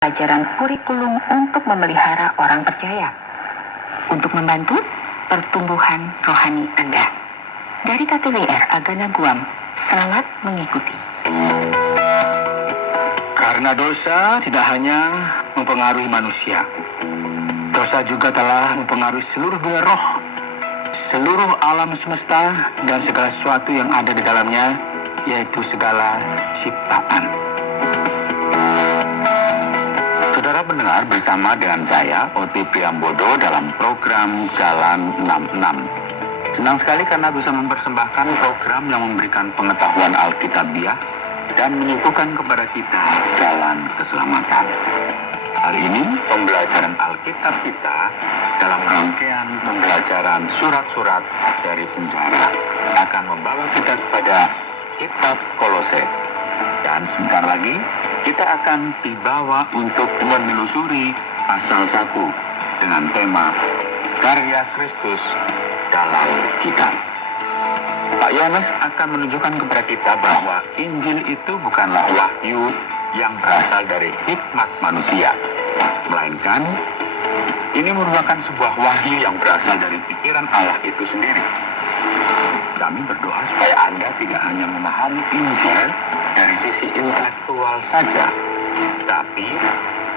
pelajaran kurikulum untuk memelihara orang percaya, untuk membantu pertumbuhan rohani Anda. Dari KTWR Agana Guam, selamat mengikuti. Karena dosa tidak hanya mempengaruhi manusia, dosa juga telah mempengaruhi seluruh dunia roh, seluruh alam semesta, dan segala sesuatu yang ada di dalamnya, yaitu segala ciptaan. Saudara mendengar bersama dengan saya, Oti Priambodo, dalam program Jalan 66. Senang sekali karena bisa mempersembahkan program yang memberikan pengetahuan Alkitabiah dan menyuguhkan kepada kita jalan keselamatan. Hari ini, pembelajaran Alkitab kita dalam rangkaian pembelajaran surat-surat dari penjara akan membawa kita kepada kitab Kolose. Dan sebentar lagi, kita akan dibawa untuk menelusuri pasal 1 dengan tema Karya Kristus dalam Kita. Pak Yohanes akan menunjukkan kepada kita bahwa Injil itu bukanlah wahyu yang berasal dari hikmat manusia, melainkan ini merupakan sebuah wahyu yang berasal dari pikiran Allah itu sendiri. Kami berdoa supaya Anda tidak hanya memahami Injil dari sisi intelektual saja, tapi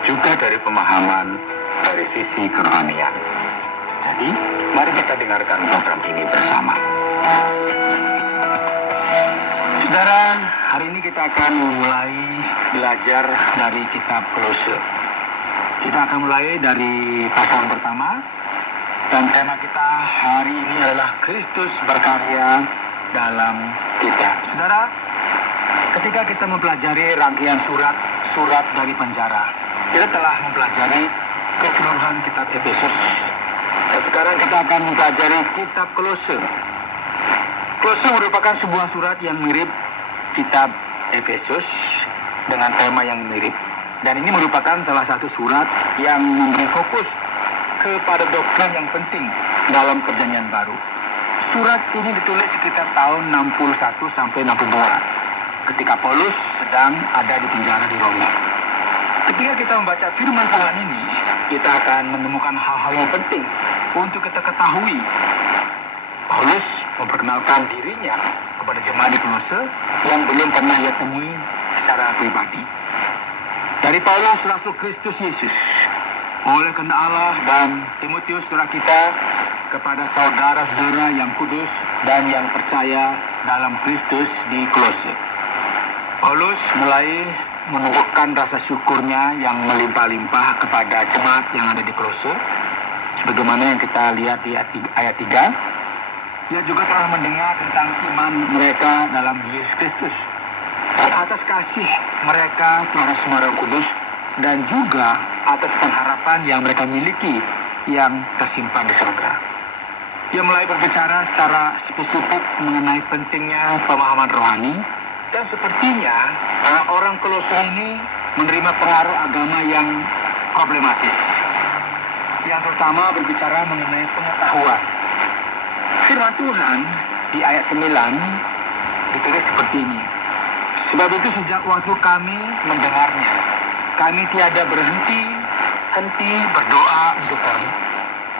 juga dari pemahaman dari sisi kerohanian. Jadi, mari kita dengarkan program ini bersama. Saudara, hari ini kita akan mulai belajar dari kitab Kolose. Kita akan mulai dari pasal pertama, dan tema kita hari ini adalah Kristus berkarya dalam kita. Saudara, ketika kita mempelajari rangkaian surat dari penjara, kita telah mempelajari keseluruhan kitab Efesus. Dan sekarang kita akan mempelajari kitab Kolose. Kolose merupakan sebuah surat yang mirip kitab Efesus dengan tema yang mirip. Dan ini merupakan salah satu surat yang memberi fokus kepada doktrin yang penting dalam Perjanjian Baru. Surat ini ditulis sekitar tahun 61 sampai 62 ketika Paulus sedang ada di penjara di Roma. Ketika kita membaca firman Tuhan ini, kita akan menemukan hal-hal yang penting untuk kita ketahui. Paulus memperkenalkan dirinya kepada jemaat di Kolose yang belum pernah ia temui secara pribadi. Dari Paulus, Rasul Kristus Yesus, oleh kehendak Allah, dan Timotius saudara kita, kepada saudara-saudara yang kudus dan yang percaya dalam Kristus di Kolose. Paulus mulai menunjukkan rasa syukurnya yang melimpah-limpah kepada jemaat yang ada di Kolose, sebagaimana yang kita lihat di ayat 3. Ia juga telah mendengar tentang iman mereka dalam Yesus Kristus, dan atas kasih mereka terhadap semua Roh Kudus, dan juga atas pengharapan yang mereka miliki yang tersimpan di surga. Ia mulai berbicara secara spesifik mengenai pentingnya pemahaman rohani, dan sepertinya orang Kolose ini menerima pengaruh agama yang problematis, yang terutama berbicara mengenai pengetahuan. Firman Tuhan di ayat 9 ditulis seperti ini. Sebab itu sejak waktu kami mendengarnya, kami tiada berhenti berdoa untuk kamu.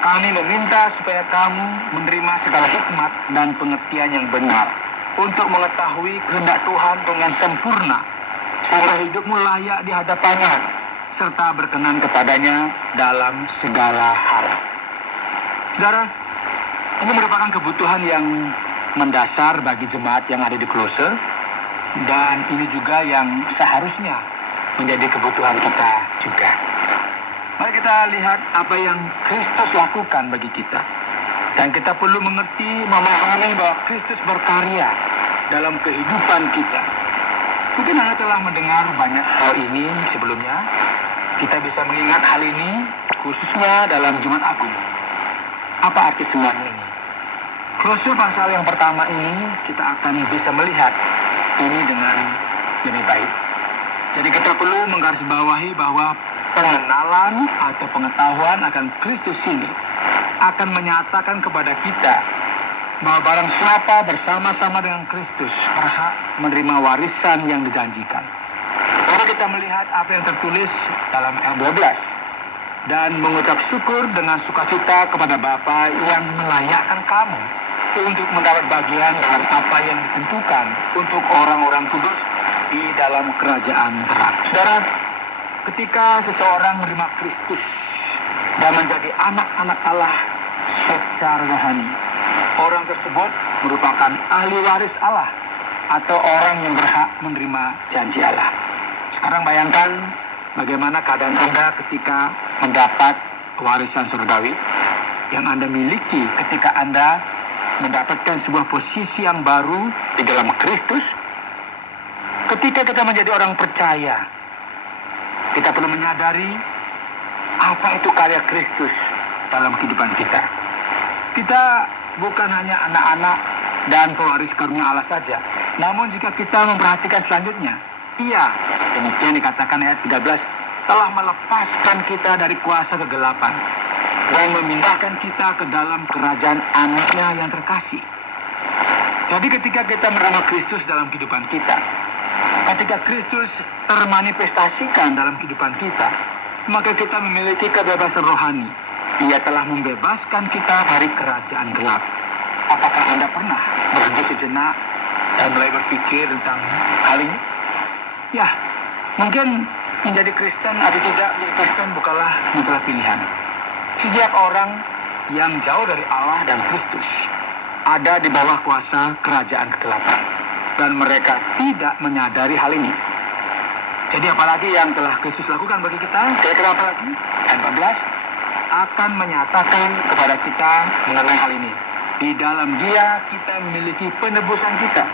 Kami meminta supaya kamu menerima segala hikmat dan pengertian yang benar untuk mengetahui kehendak Tuhan dengan sempurna, sehingga hidupmu layak di hadapannya, serta berkenan kepadanya dalam segala hal. Saudara, ini merupakan kebutuhan yang mendasar bagi jemaat yang ada di Kolose, dan ini juga yang seharusnya menjadi kebutuhan kita juga. Mari kita lihat apa yang Kristus lakukan bagi kita. Dan kita perlu mengerti, memahami bahwa Kristus berkarya dalam kehidupan kita. Mungkin Anda telah mendengar banyak hal ini sebelumnya. Kita bisa mengingat hal ini khususnya dalam Jumat Agung. Apa arti semuanya ini? Kolose pasal yang pertama ini kita akan bisa melihat ini dengan lebih baik. Jadi kita perlu menggarisbawahi bahwa pengenalan atau pengetahuan akan Kristus ini akan menyatakan kepada kita bahwa barang siapa bersama-sama dengan Kristus berhak menerima warisan yang dijanjikan. Jadi kita melihat apa yang tertulis dalam ayat 12. Dan mengucap syukur dengan sukacita kepada Bapa yang melayakkan kamu untuk mendapat bagian dari apa yang ditentukan untuk orang-orang kudus di dalam kerajaan terang. Saudara, ketika seseorang menerima Kristus dan menjadi anak-anak Allah secara rohani, orang tersebut merupakan ahli waris Allah atau orang yang berhak menerima janji Allah. Sekarang bayangkan bagaimana keadaan Anda ketika mendapat warisan surgawi yang Anda miliki ketika Anda mendapatkan sebuah posisi yang baru di dalam Kristus. Ketika kita menjadi orang percaya, kita perlu menyadari apa itu karya Kristus dalam kehidupan kita. Kita bukan hanya anak-anak dan pewaris karunia Allah saja. Namun jika kita memperhatikan selanjutnya, Ia, demikian dikatakan ayat 13, telah melepaskan kita dari kuasa kegelapan dan memindahkan kita ke dalam kerajaan Anaknya yang terkasih. Jadi ketika kita menerima Kristus dalam kehidupan kita, ketika Kristus termanifestasikan dalam kehidupan kita, maka kita memiliki kebebasan rohani. Ia telah membebaskan kita dari kerajaan gelap. Apakah Anda pernah berhenti sejenak dan mulai berpikir tentang hal ini? Ya, mungkin menjadi Kristen atau tidak menjadi Kristen bukanlah masalah pilihan. Setiap orang yang jauh dari Allah dan Kristus ada di bawah kuasa kerajaan kegelapan, dan mereka tidak menyadari hal ini. Jadi apalagi yang telah Kristus lakukan bagi kita, kira-kira apa lagi? Ayat 14 akan menyatakan kepada kita mengenai hal ini. Di dalam Dia kita memiliki penebusan kita,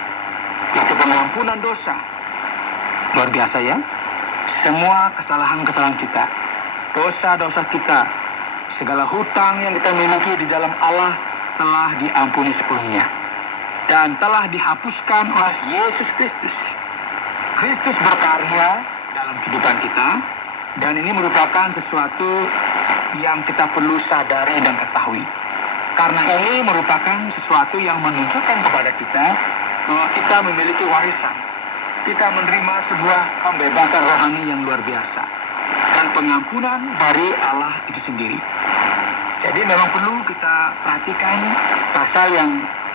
yaitu pengampunan dosa. Luar biasa ya. Semua kesalahan-kesalahan kita, dosa-dosa kita, segala hutang yang kita miliki di dalam Allah telah diampuni sepenuhnya dan telah dihapuskan oleh Yesus Kristus. Kristus berkarya dalam kehidupan kita, dan ini merupakan sesuatu yang kita perlu sadari dan ketahui. Karena ini merupakan sesuatu yang menunjukkan kepada kita bahwa kita memiliki warisan. Kita menerima sebuah pembebasan rohani yang luar biasa dan pengampunan dari Allah itu sendiri. Jadi memang perlu kita perhatikan pasal yang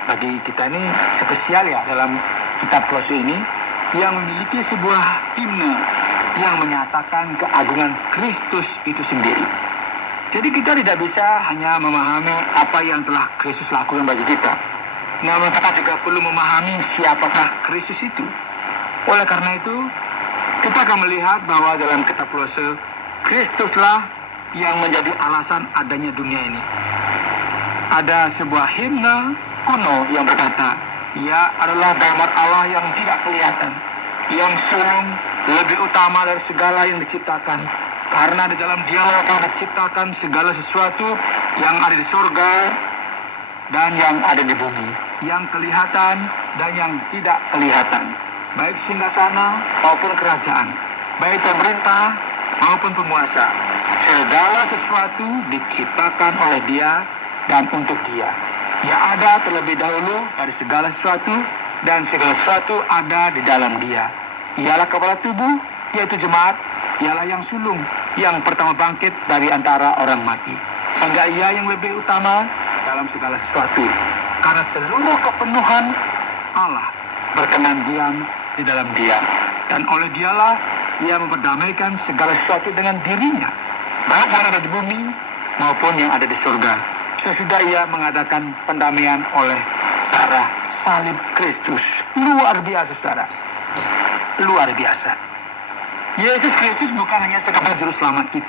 bagi kita ini spesial ya dalam kitab Kolose ini, yang memiliki sebuah himne yang menyatakan keagungan Kristus itu sendiri. Jadi kita tidak bisa hanya memahami apa yang telah Kristus lakukan bagi kita, namun kita juga perlu memahami siapakah Kristus itu. Oleh karena itu, kita akan melihat bahwa dalam kitab Kolose, Kristuslah yang menjadi alasan adanya dunia ini. Ada sebuah himne kuno yang berkata, Ia adalah gambar Allah yang tidak kelihatan, yang sulung, lebih utama dari segala yang diciptakan. Karena di dalam Dialah telah diciptakan segala sesuatu yang ada di surga dan yang ada di bumi, yang kelihatan dan yang tidak kelihatan, baik singgasana maupun kerajaan, baik pemerintah maupun penguasa. Segala sesuatu diciptakan oleh Dia dan untuk Dia. Ia ada terlebih dahulu dari segala sesuatu, dan segala sesuatu ada di dalam Dia. Ialah kepala tubuh, yaitu jemaat. Ialah yang sulung, yang pertama bangkit dari antara orang mati, sehingga Ia yang lebih utama dalam segala sesuatu. Karena seluruh kepenuhan Allah berkenan diam di dalam Dia, dan oleh Dialah Ia memperdamaikan segala sesuatu dengan dirinya, baik yang ada di bumi maupun yang ada di surga. Sesudah Ia mengadakan pendamaian oleh darah salib Kristus. Luar biasa, saudara. Luar biasa. Yesus Kristus bukan hanya sekedar juru selamat kita.